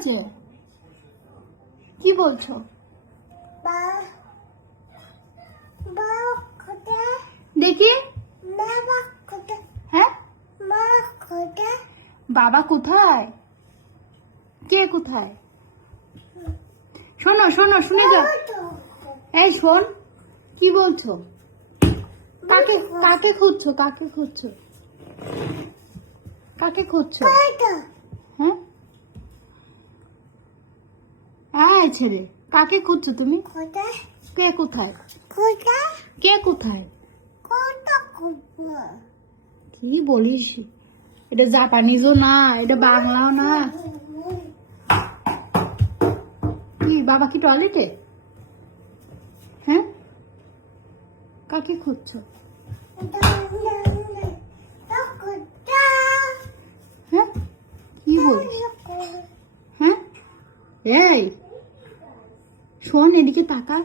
হয়েছে? কি বলছো? দেখি। হ্যাঁ, বাবা কোথায়? কে কোথায়? শোনো শোনো, শুনে যাও। এই শোন, কি বলছো? কাকে কাকে খুঁজছো? কাকে খুঁজছো? কাকে খুঁজছো? হ্যাঁ, হ্যাঁ ছেলে, কাকে খুঁজছো তুমি? কে কোথায়? কে কোথায়? কি বলিস? এটা জাপানিজও না, এটা বাংলাও না। কি বাবা কি টয়লেটে? হ্যাঁ, কাকে খুঁজছো? হ্যাঁ, কি বলিস? হ্যাঁ, এই শোন, এদিকে তাকা।